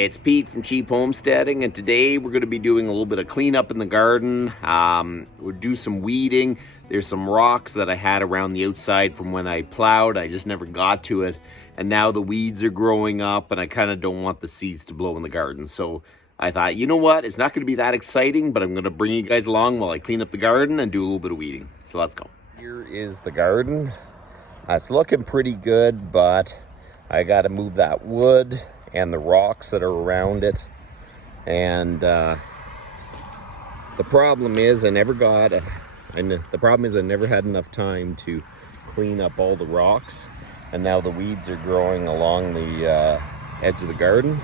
It's Pete from Cheap Homesteading, and today we're going to be doing a little bit of cleanup in the garden. We'll do some weeding. There's some rocks that I had around the outside from when I plowed. I just never got to it, and now the weeds are growing up, and I kind of don't want the seeds to blow in the garden. So I thought, you know what? It's not going to be that exciting, but I'm going to bring you guys along while I clean up the garden and do a little bit of weeding. So let's go. Here is the garden. It's looking pretty good, but I got to move that wood and the rocks that are around it. And the problem is I never had enough time to clean up all the rocks, and now the weeds are growing along the edge of the garden.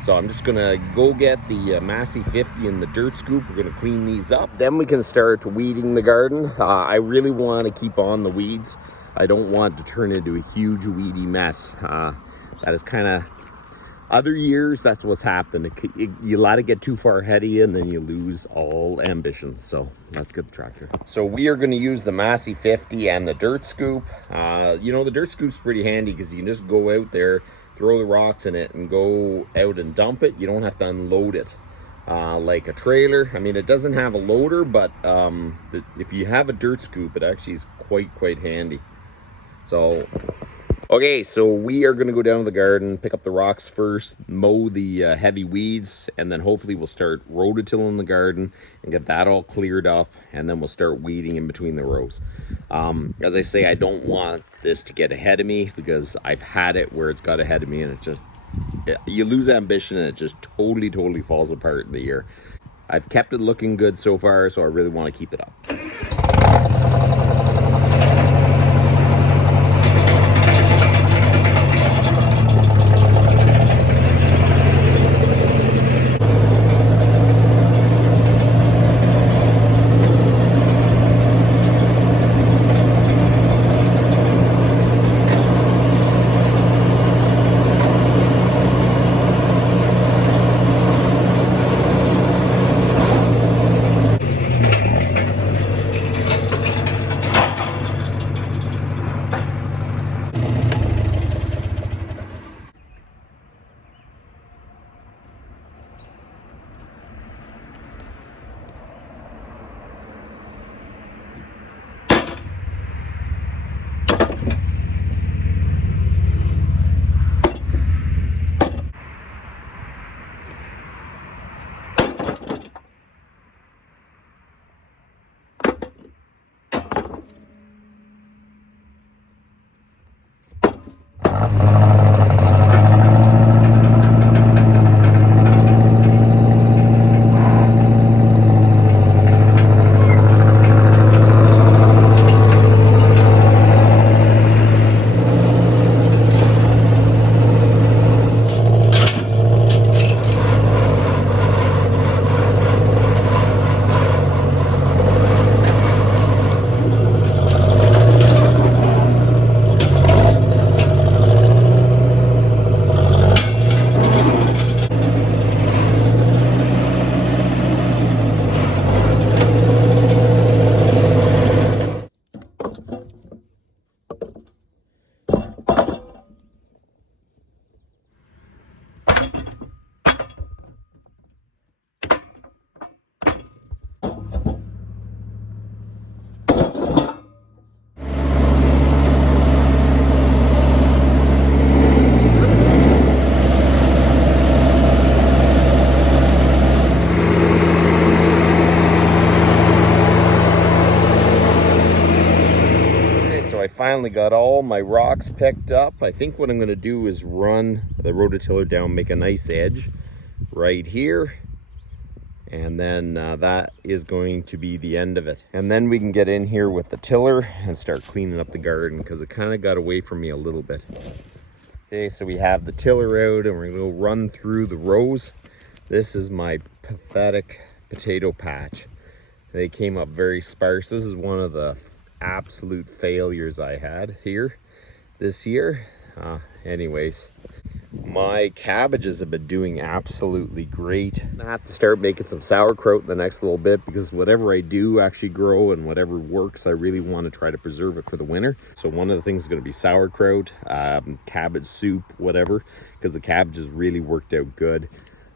So I'm just gonna go get the Massey 50 and the dirt scoop. We're gonna clean these up. Then we can start weeding the garden. I really want to keep on the weeds. I don't want to turn into a huge weedy mess. That is kind of, other years, that's what's happened. You let it get too far ahead of you, and then you lose all ambition. So let's get the tractor. So we are going to use the Massey 50 and the dirt scoop. You know, the dirt scoop's pretty handy because you can just go out there, throw the rocks in it, and go out and dump it. You don't have to unload it like a trailer. I mean, it doesn't have a loader, but if you have a dirt scoop, it actually is quite handy. So okay, so we are going to go down to the garden, pick up the rocks first, mow the heavy weeds, and then hopefully we'll start rototilling the garden and get that all cleared up, and then we'll start weeding in between the rows. As I say, I don't want this to get ahead of me because I've had it where it's got ahead of me and you lose ambition and it just totally falls apart in the year. I've kept it looking good so far, so I really want to keep it up. I finally got all my rocks picked up. I think what I'm going to do is run the rototiller down, make a nice edge right here, and then that is going to be the end of it. And then we can get in here with the tiller and start cleaning up the garden because it kind of got away from me a little bit. Okay, so we have the tiller out and we're going to go run through the rows. This is my pathetic potato patch. They came up very sparse. This is one of the absolute failures I had here this year. Anyways, My cabbages have been doing absolutely great. I have to start making some sauerkraut in the next little bit because whatever I do actually grow and whatever works, I really want to try to preserve it for the winter. So one of the things is going to be sauerkraut, cabbage soup, whatever, because the cabbages really worked out good.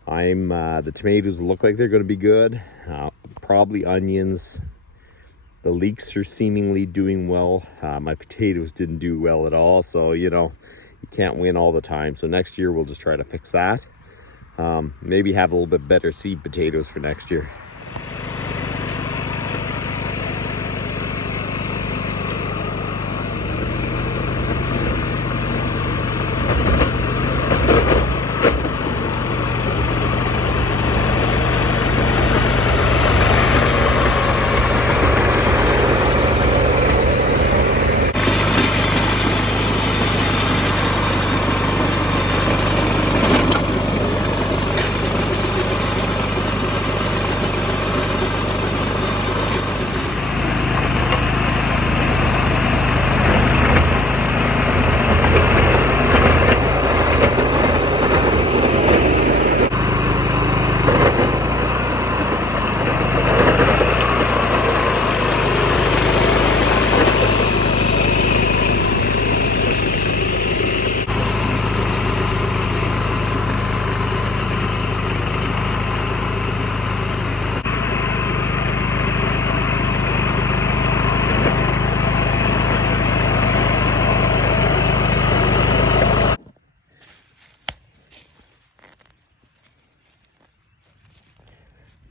The tomatoes look like they're going to be good. Probably onions. The leeks are seemingly doing well. My potatoes didn't do well at all, so you know, you can't win all the time. So next year we'll just try to fix that. Maybe have a little bit better seed potatoes for next year.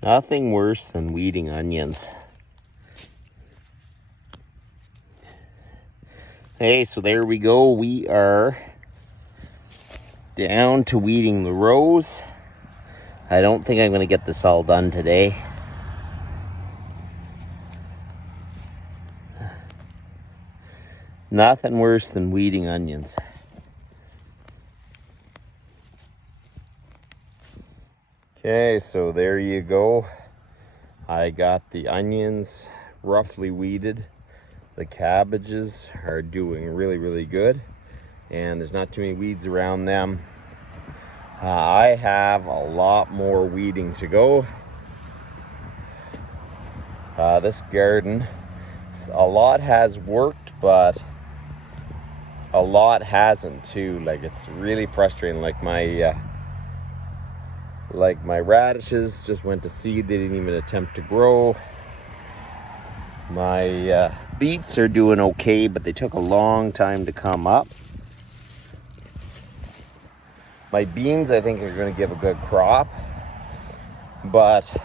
Nothing worse than weeding onions. Hey, so there we go. We are down to weeding the rows. I don't think I'm going to get this all done today. Nothing worse than weeding onions. Okay, so there you go. I got the onions roughly weeded. The cabbages are doing really, really good. And there's not too many weeds around them. I have a lot more weeding to go. This garden, a lot has worked, but a lot hasn't too. Like, it's really frustrating. Like my radishes just went to seed. They didn't even attempt to grow. My beets are doing okay, but they took a long time to come up. My beans, I think, are going to give a good crop, but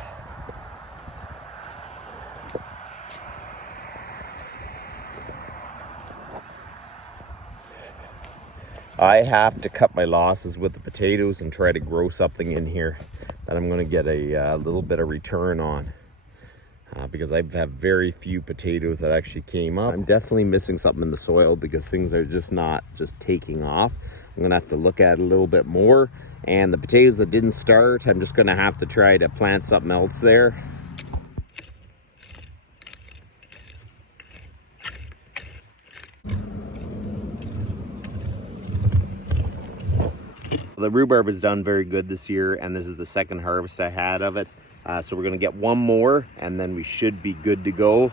I have to cut my losses with the potatoes and try to grow something in here that I'm going to get a little bit of return on, because I have very few potatoes that actually came up. I'm definitely missing something in the soil because things are just not taking off. I'm going to have to look at it a little bit more. And the potatoes that didn't start, I'm just going to have to try to plant something else there. The rhubarb has done very good this year, and this is the second harvest I had of it. So we're going to get one more, and then we should be good to go.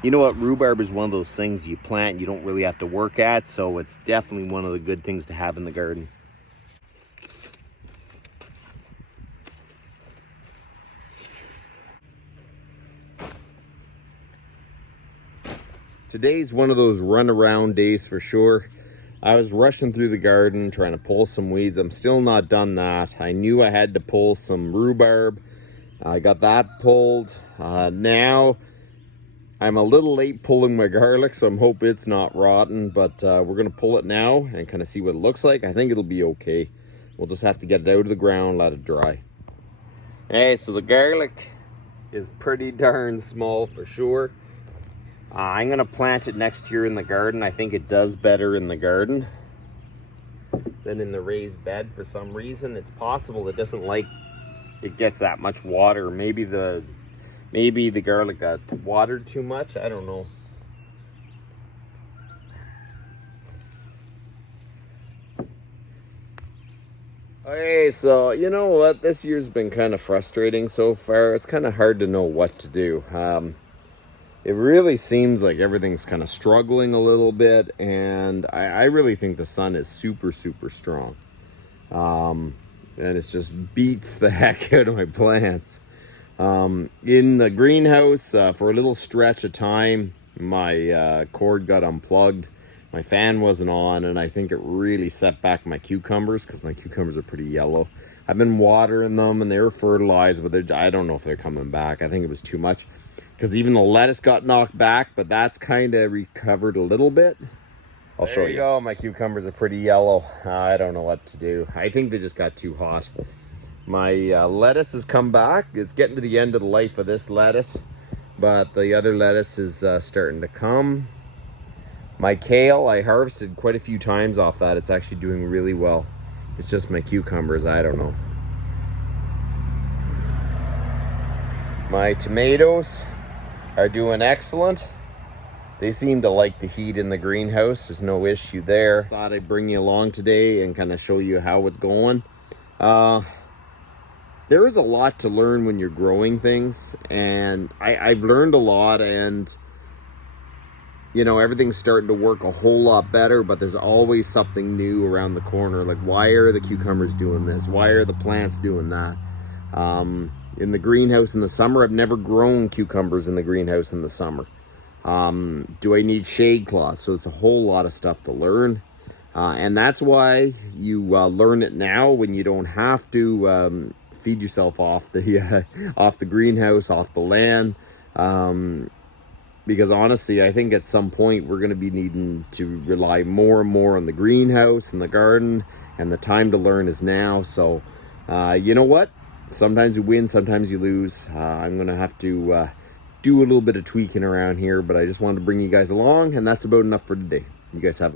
You know what? Rhubarb is one of those things you plant, you don't really have to work at, so it's definitely one of the good things to have in the garden. Today's one of those run-around days for sure. I was rushing through the garden trying to pull some weeds. I'm still not done that. I knew I had to pull some rhubarb. I got that pulled. Now I'm a little late pulling my garlic, so I'm hoping it's not rotten, but we're gonna pull it now and kind of see what it looks like. I think it'll be okay. We'll just have to get it out of the ground, let it dry. Hey, so the garlic is pretty darn small for sure. I'm going to plant it next year in the garden. I think it does better in the garden than in the raised bed for some reason. It's possible it doesn't like it gets that much water. Maybe the garlic got watered too much. I don't know. Okay, so you know what? This year's been kind of frustrating so far. It's kind of hard to know what to do. It really seems like everything's kind of struggling a little bit, and I really think the sun is super, super strong. And it just beats the heck out of my plants. In the greenhouse, for a little stretch of time, my cord got unplugged. My fan wasn't on, and I think it really set back my cucumbers because my cucumbers are pretty yellow. I've been watering them, and they were fertilized, but I don't know if they're coming back. I think it was too much because even the lettuce got knocked back, but that's kind of recovered a little bit. I'll show you. There you go. My cucumbers are pretty yellow. I don't know what to do. I think they just got too hot. My lettuce has come back. It's getting to the end of the life of this lettuce, but the other lettuce is starting to come. My kale, I harvested quite a few times off that. It's actually doing really well. It's just my cucumbers, I don't know. My tomatoes are doing excellent. They seem to like the heat in the greenhouse. There's no issue there. Just thought I'd bring you along today and kind of show you how it's going. There is a lot to learn when you're growing things, and I've learned a lot, and you know, everything's starting to work a whole lot better, but there's always something new around the corner. Like, why are the cucumbers doing this? Why are the plants doing that? In the greenhouse in the summer, I've never grown cucumbers in the greenhouse in the summer. Do I need shade cloths? So it's a whole lot of stuff to learn. And that's why you learn it now when you don't have to feed yourself off the greenhouse, off the land. Because honestly, I think at some point we're going to be needing to rely more and more on the greenhouse and the garden, and the time to learn is now. So, you know what? Sometimes you win, sometimes you lose. I'm going to have to do a little bit of tweaking around here, but I just wanted to bring you guys along, and that's about enough for today. You guys have